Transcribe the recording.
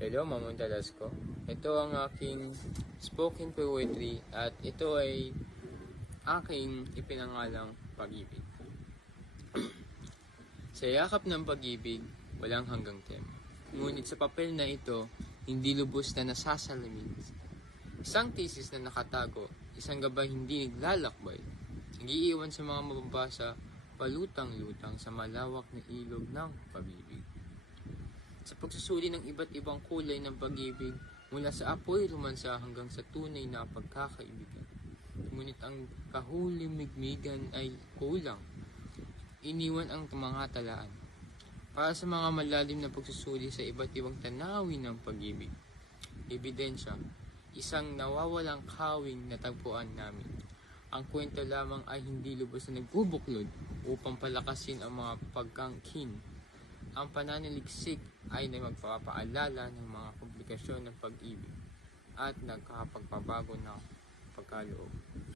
Hello, Mamuntalas ko. Ito ang aking spoken poetry at ito ay aking ipinangalang pag-ibig. Sa yakap ng pag-ibig, walang hanggang tema. Ngunit sa papel na ito, hindi lubos na nasasalamin. Isang thesis na nakatago, isang gabay hindi naglalakbay, nag-iiwan sa mga mababasa, palutang-lutang sa malawak na ilog ng pag-ibig. Sa pagsusuri ng iba't ibang kulay ng pag-ibig, mula sa apoy romansa hanggang sa tunay na pagkakaibigan. Ngunit ang kahulimigmigan ay kulang. Iniwan ang mga talaan. Para sa mga malalim na pagsusuri sa iba't ibang tanawin ng pag-ibig. Ebidensya, isang nawawalang kawing natagpuan namin. Ang kwento lamang ay hindi lubos na nagbubuklod upang palakasin ang mga pagkangkin. Ang pananaliksik ay magpapaalala ng mga komplikasyon ng pag-ibig at nagkakapagpabago ng pagkaloob.